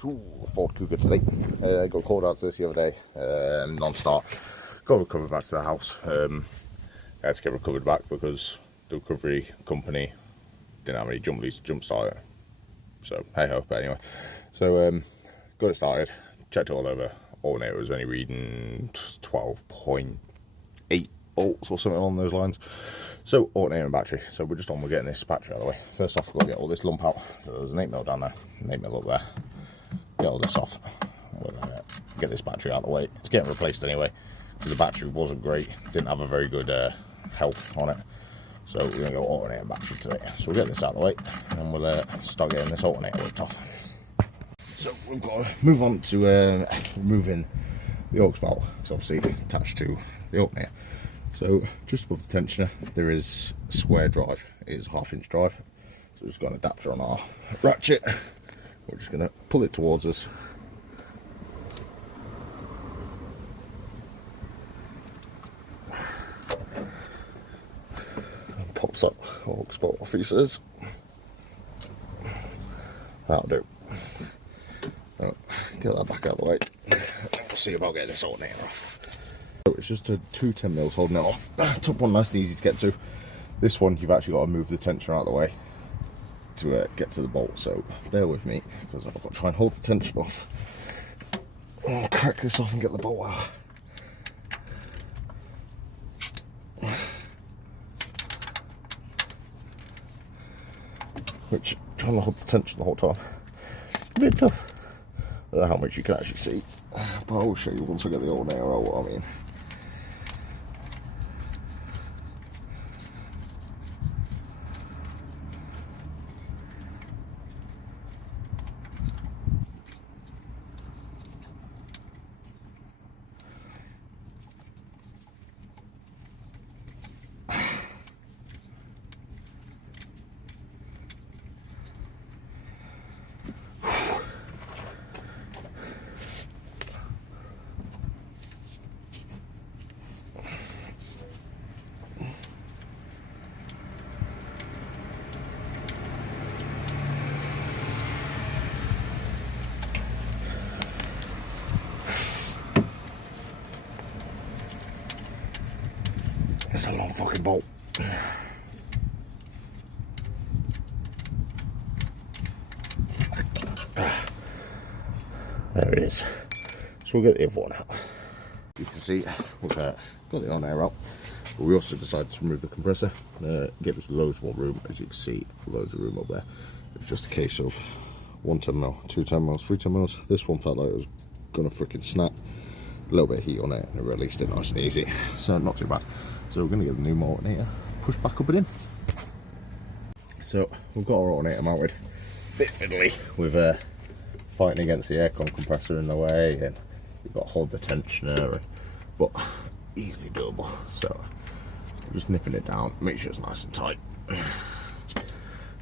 Ford Kuga today. Got called out to this the other day, non-start. Got recovered back to the house. I had to get recovered back because the recovery company didn't have any jump leads to jump start it. So hey ho, but anyway. So got it started, checked it all over. Alternator was only reading 12.8 volts or something along those lines. So alternator and battery. So we're just on with getting this battery out of the way. First off, we've got to get all this lump out. So there's an 8mm down there, an 8mm up there. Get all this off. We'll get this battery out of the way. It's getting replaced anyway, because the battery wasn't great. Didn't have a very good health on it. So we're going to go alternator and battery today. So we'll get this out of the way and we'll start getting this alternator whipped off. So we've got to move on to removing the aux belt, it's obviously attached to the alternator. So just above the tensioner there is a square drive. It is a 1/2 inch drive. So we've just got an adapter on our ratchet. We're just going to pull it towards us. And pops up aux belt off, he says. That'll do. Get that back out of the way. We'll see about getting this alternator off. So it's just two 10mm holding it on. Top one nice and easy to get to. This one you've actually got to move the tension out of the way to get to the bolt. So bear with me because I've got to try and hold the tension off. I'll crack this off and get the bolt out. Which trying to hold the tension the whole time. A bit tough. I don't know how much you can actually see, but I'll show you once I get the alternator out what I mean. It's a long fucking bolt. There it is. So we'll get the other one out. You can see we've got the alternator out, but we also decided to remove the compressor. Give us loads more room, as you can see, loads of room up there. It's just a case of 1 10mm, 2 10mm, 3 10mm. This one felt like it was gonna freaking snap. A little bit of heat on it and it released it nice and easy, so not too bad. So we're going to get the new alternator pushed back up and in. So we've got our alternator mounted, bit fiddly with fighting against the aircon compressor in the way, and you've got to hold the tensioner, but easily doable. So I'm just nipping it down, make sure it's nice and tight.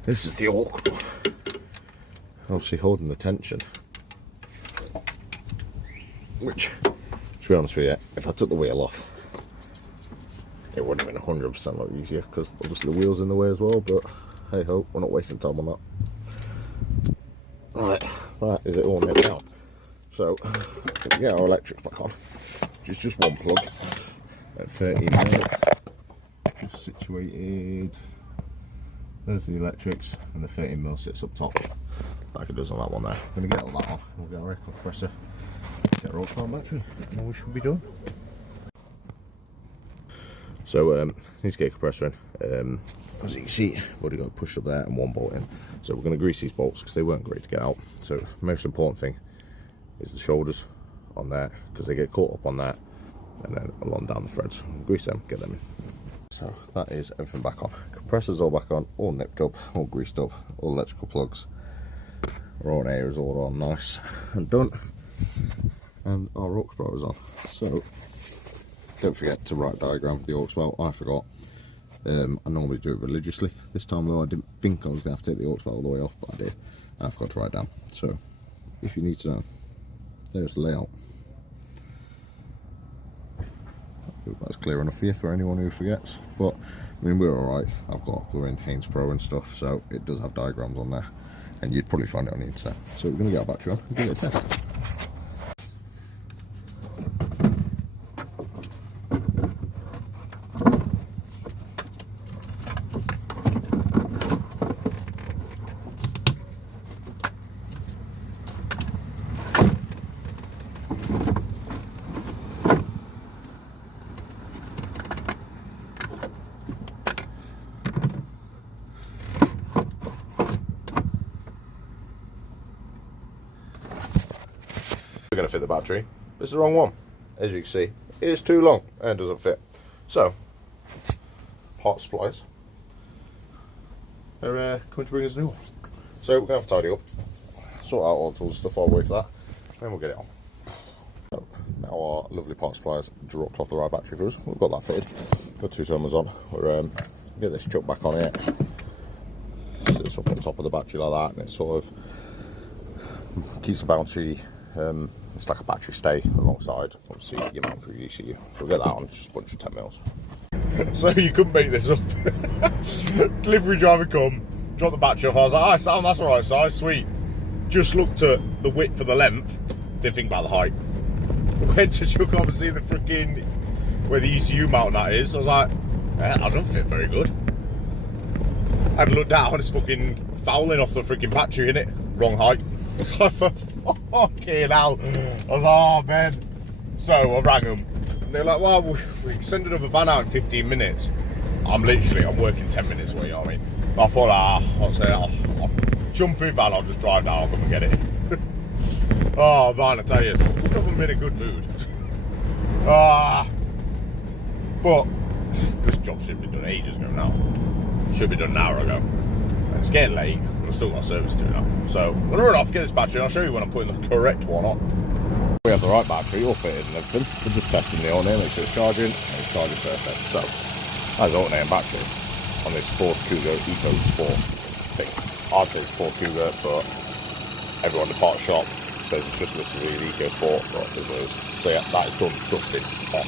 This is the awkward one. Obviously holding the tension, which, to be honest with you, if I took the wheel off, it wouldn't have been 100% a lot easier, because obviously the wheel's in the way as well, but hey ho, we're not wasting time on that. Right, that is it all nipped down. So, we get our electrics back on, which is just one plug at 13mm, just situated. There's the electrics, and the 13mm sits up top, like it does on that one there. I'm going to get all that off, we'll get our air compressor, get our old battery, and we should be done. So need to get a compressor in. As you can see, we've already got it pushed up there and one bolt in. So we're going to grease these bolts because they weren't great to get out. So most important thing is the shoulders on there, because they get caught up on that, and then along down the threads. Grease them, get them in. So that is everything back on. Compressor's all back on, all nipped up, all greased up, all electrical plugs. Our alternator is all on nice and done. And our aux belt is on. So don't forget to write a diagram for the aux belt. I forgot. I normally do it religiously. This time though I didn't think I was going to have to take the aux belt all the way off, but I did. And I forgot to write it down. So if you need to know, there's the layout. I hope that's clear enough for you, for anyone who forgets. But I mean, we're alright. I've got we're in Haynes Pro and stuff, so it does have diagrams on there. and you'd probably find it on the internet. So we're going to get our battery on and give it a test. We're going to fit the battery. This is the wrong one. As you can see, it is too long and doesn't fit. So, part supplies are coming to bring us a new one. So we're going to have to tidy up, sort out all the tools and stuff all the way for that, and we'll get it on. So, now our lovely part supplies dropped off the right battery for us. We've got that fitted. Got 2 terminals on. We're get this chuck back on it. Sits up on top of the battery like that, and it sort of keeps the battery. It's like a battery stay alongside, obviously, your mount through ECU. So we'll get that on, just a bunch of 10 mils. So you couldn't make this up. Delivery driver come, dropped the battery off. I was like, alright, Sam, that's alright size, sweet. Just looked at the width of the length, didn't think about the height. Went to chuck, obviously, the freaking, where the ECU mount that is. I was like, that doesn't fit very good. I had looked down, it's fucking fouling off the freaking battery, innit? Wrong height. It's like, for fucking hell. I was like, oh man. So I rang them. And they're like, well, we can send another van out in 15 minutes. I'm working 10 minutes away, you know what I mean? I thought, I'll jump in van, I'll just drive down, I'll come and get it. Oh man, I tell you, I'm in a good mood. But this job should be done ages ago now. Should be done an hour ago. And it's getting late. I've still got a service to do now. So I'm gonna run off, get this battery, and I'll show you when I'm putting the correct one on. We have the right battery, all fitted and everything. We're just testing the alternator, make sure it's charging, and it's charging perfect. So, that's the alternator battery on this Ford Kuga Eco Sport thing. I'd say it's Ford Kuga, but everyone in the part shop says it's just listed as Eco Sport, but it is. So yeah, that is done, dusted, off.